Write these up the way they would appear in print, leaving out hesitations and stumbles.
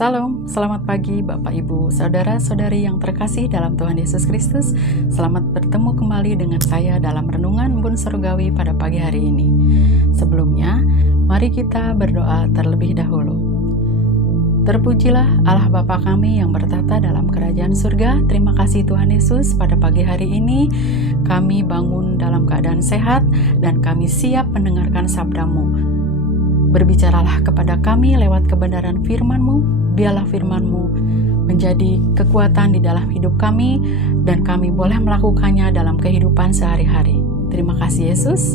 Salam, selamat pagi Bapak Ibu, Saudara-saudari yang terkasih dalam Tuhan Yesus Kristus. Selamat bertemu kembali dengan saya dalam Renungan Embun Surgawi pada pagi hari ini. Sebelumnya, mari kita berdoa terlebih dahulu. Terpujilah Allah Bapa kami yang bertata dalam kerajaan surga. Terima kasih Tuhan Yesus, pada pagi hari ini kami bangun dalam keadaan sehat dan kami siap mendengarkan sabda-Mu. Berbicaralah kepada kami lewat kebenaran firman-Mu. Biarlah firman-Mu menjadi kekuatan di dalam hidup kami dan kami boleh melakukannya dalam kehidupan sehari-hari. Terima kasih Yesus.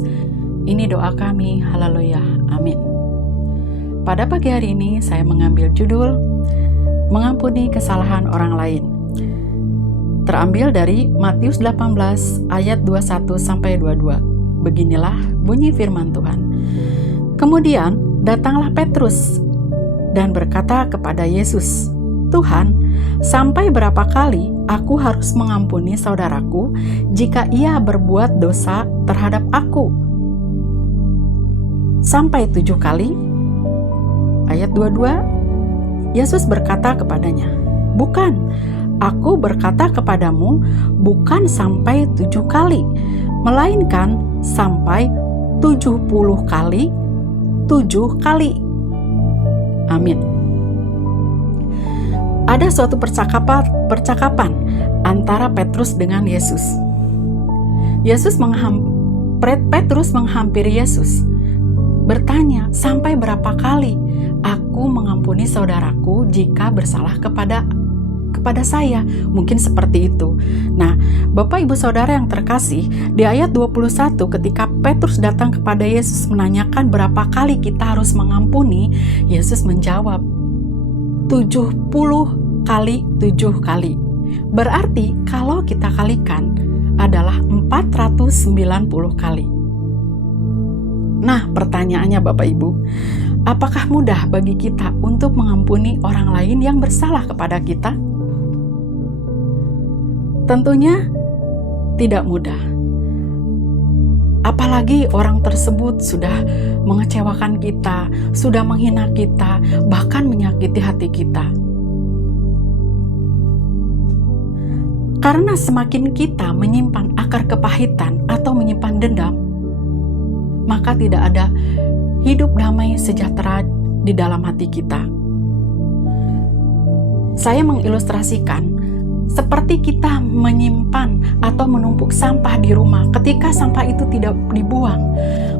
Ini doa kami. Haleluya. Amin. Pada pagi hari ini saya mengambil judul Mengampuni Kesalahan Orang Lain. Terambil dari Matius 18 ayat 21-22. Beginilah bunyi firman Tuhan. Kemudian datanglah Petrus dan berkata kepada Yesus, "Tuhan, sampai berapa kali aku harus mengampuni saudaraku jika ia berbuat dosa terhadap aku? Sampai 7 kali?" Ayat 22, Yesus berkata kepadanya, "Bukan, aku berkata kepadamu, bukan sampai 7 kali, melainkan sampai 70 kali 7 kali. Amin." Ada suatu percakapan antara Petrus dengan Yesus. Petrus menghampiri Yesus, bertanya, "Sampai berapa kali aku mengampuni saudaraku jika bersalah kepada saya?" Mungkin seperti itu. Nah, Bapak Ibu Saudara yang terkasih, di ayat 21 ketika Petrus datang kepada Yesus menanyakan berapa kali kita harus mengampuni, Yesus menjawab, 70 kali 7 kali. Berarti kalau kita kalikan adalah 490 kali. Nah, pertanyaannya Bapak Ibu, apakah mudah bagi kita untuk mengampuni orang lain yang bersalah kepada kita? Tentunya tidak mudah. Apalagi orang tersebut sudah mengecewakan kita, sudah menghina kita, bahkan menyakiti hati kita. Karena semakin kita menyimpan akar kepahitan atau menyimpan dendam, maka tidak ada hidup damai sejahtera di dalam hati kita. Saya mengilustrasikan seperti kita menyimpan atau menumpuk sampah di rumah. Ketika sampah itu tidak dibuang,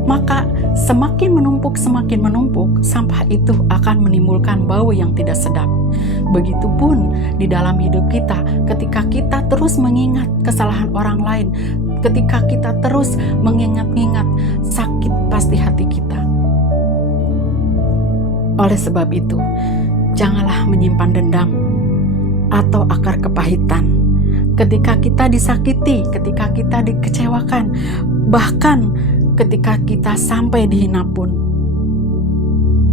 maka semakin menumpuk, sampah itu akan menimbulkan bau yang tidak sedap. Begitupun di dalam hidup kita, ketika kita terus mengingat kesalahan orang lain, ketika kita terus mengingat-ingat, sakit pasti hati kita. Oleh sebab itu, janganlah menyimpan dendam atau akar kepahitan. Ketika kita disakiti, ketika kita dikecewakan, bahkan ketika kita sampai dihina pun,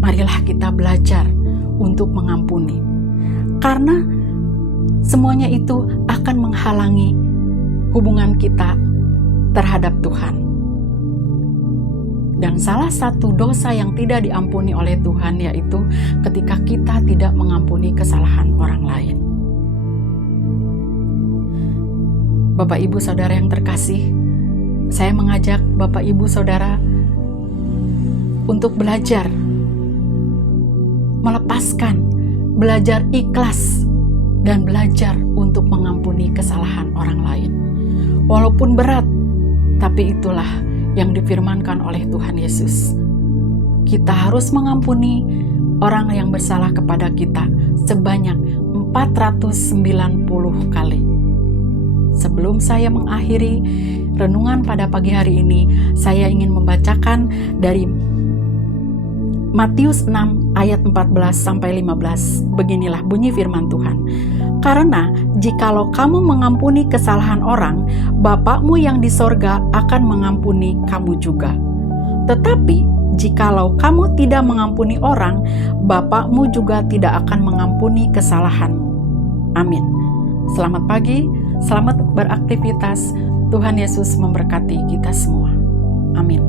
marilah kita belajar untuk mengampuni. Karena semuanya itu akan menghalangi hubungan kita terhadap Tuhan. Dan salah satu dosa yang tidak diampuni oleh Tuhan yaitu ketika kita tidak mengampuni kesalahan orang lain. Bapak Ibu Saudara yang terkasih, saya mengajak Bapak Ibu Saudara untuk belajar melepaskan, belajar ikhlas, dan belajar untuk mengampuni kesalahan orang lain. Walaupun berat, tapi itulah yang difirmankan oleh Tuhan Yesus. Kita harus mengampuni orang yang bersalah kepada kita sebanyak 490 kali. Sebelum saya mengakhiri renungan pada pagi hari ini, saya ingin membacakan dari Matius 6 ayat 14-15. Beginilah bunyi firman Tuhan. "Karena jikalau kamu mengampuni kesalahan orang, Bapa-Mu yang di sorga akan mengampuni kamu juga. Tetapi jikalau kamu tidak mengampuni orang, Bapa-Mu juga tidak akan mengampuni kesalahanmu." Amin. Selamat pagi, selamat beraktivitas. Tuhan Yesus memberkati kita semua. Amin.